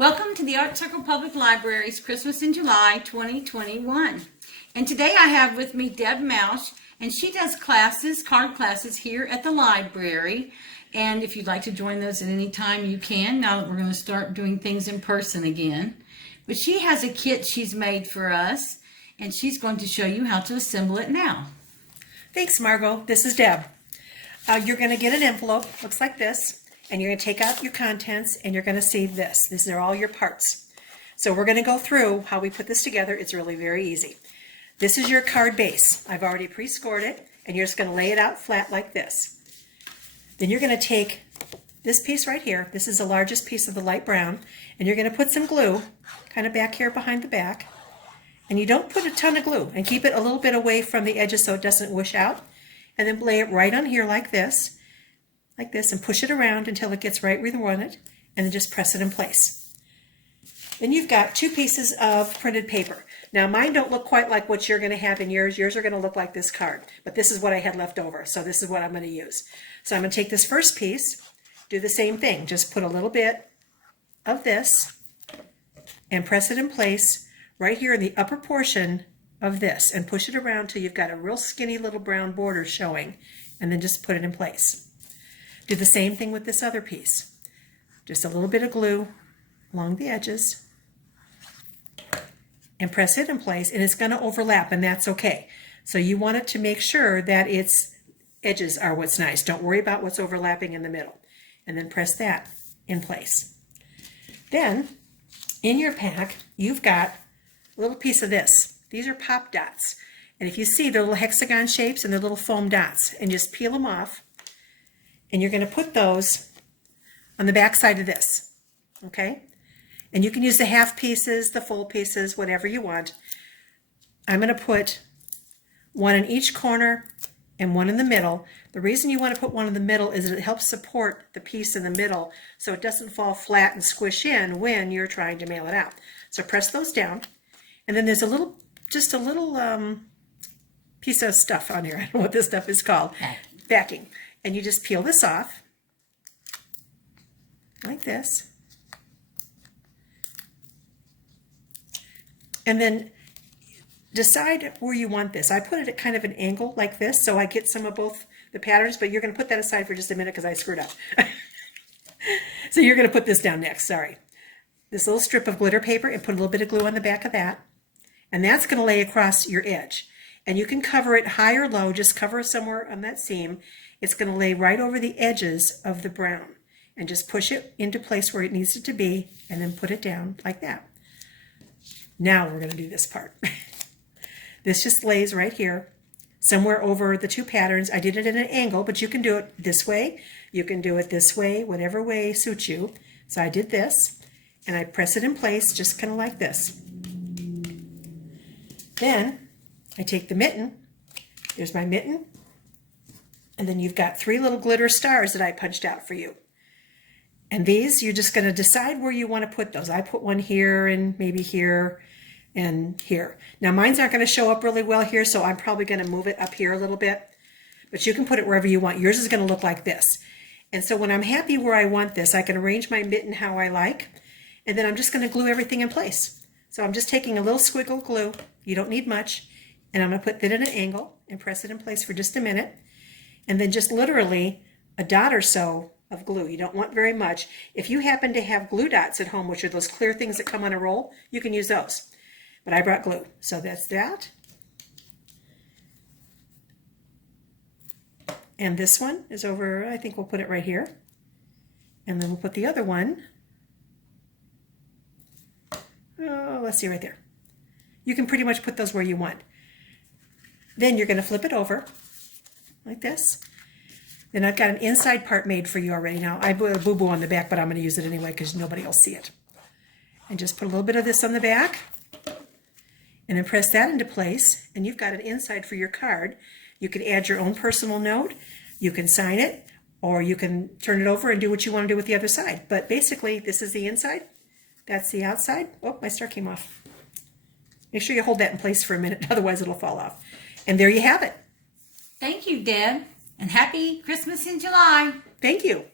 Welcome to the Art Circle Public Library's Christmas in July 2021. And today I have with me Deb Mausch, and she does classes, card classes here at the library. And if you'd like to join those at any time, you can, now that we're going to start doing things in person again. But she has a kit she's made for us, and she's going to show you how to assemble it now. Thanks, Margot. This is Deb. You're going to get an envelope, looks like this. And you're going to take out your contents and you're going to see this. These are all your parts. So we're going to go through how we put this together. It's really very easy. This is your card base. I've already pre-scored it, and you're just going to lay it out flat like this. Then you're going to take this piece right here. This is the largest piece of the light brown, and you're going to put some glue kind of back here behind the back. And you don't put a ton of glue, and keep it a little bit away from the edges so it doesn't whoosh out. And then lay it right on here like this, and push it around until it gets right where you want it, and then just press it in place. Then you've got two pieces of printed paper. Now mine don't look quite like what you're going to have in yours. Yours are going to look like this card, but this is what I had left over, so this is what I'm going to use. So I'm going to take this first piece, do the same thing, just put a little bit of this and press it in place right here in the upper portion of this, and push it around till you've got a real skinny little brown border showing, and then just put it in place. Do the same thing with this other piece. Just a little bit of glue along the edges and press it in place, and it's going to overlap, and that's okay. So you want it to make sure that its edges are what's nice. Don't worry about what's overlapping in the middle. And then press that in place. Then in your pack you've got a little piece of this. These are pop dots, and if you see, they're little hexagon shapes and they're little foam dots, and just peel them off. And you're going to put those on the back side of this, okay? And you can use the half pieces, the full pieces, whatever you want. I'm going to put one in each corner and one in the middle. The reason you want to put one in the middle is that it helps support the piece in the middle so it doesn't fall flat and squish in when you're trying to mail it out. So press those down. And then there's just a little piece of stuff on here. I don't know what this stuff is called. Backing. And you just peel this off, like this. And then decide where you want this. I put it at kind of an angle like this, so I get some of both the patterns, but you're going to put that aside for just a minute because I screwed up. So you're going to put this down next, sorry. This little strip of glitter paper, and put a little bit of glue on the back of that. And that's going to lay across your edge. And you can cover it high or low, just cover somewhere on that seam. It's going to lay right over the edges of the brown, and just push it into place where it needs it to be, and then put it down like that. Now we're going to do this part. This just lays right here, somewhere over the two patterns. I did it at an angle, but you can do it this way. You can do it this way, whatever way suits you. So I did this, and I press it in place just kind of like this. Then I take the mitten. There's my mitten. And then you've got three little glitter stars that I punched out for you. And these, you're just going to decide where you want to put those. I put one here, and maybe here, and here. Now mine's not going to show up really well here, so I'm probably going to move it up here a little bit. But you can put it wherever you want. Yours is going to look like this. And so when I'm happy where I want this, I can arrange my mitten how I like. And then I'm just going to glue everything in place. So I'm just taking a little squiggle of glue. You don't need much. And I'm going to put that at an angle and press it in place for just a minute. And then just literally a dot or so of glue. You don't want very much. If you happen to have glue dots at home, which are those clear things that come on a roll, you can use those. But I brought glue. So that's that. And this one is over, I think we'll put it right here. And then we'll put the other one, oh, let's see, right there. You can pretty much put those where you want. Then you're going to flip it over like this. Then I've got an inside part made for you already. Now I put a boo-boo on the back, but I'm going to use it anyway because nobody will see it. And just put a little bit of this on the back, and then press that into place, and you've got an inside for your card. You can add your own personal note, you can sign it, or you can turn it over and do what you want to do with the other side. But basically, this is the inside, that's the outside. Oh, my star came off. Make sure you hold that in place for a minute, otherwise it'll fall off. And there you have it. Thank you, Deb, and happy Christmas in July. Thank you.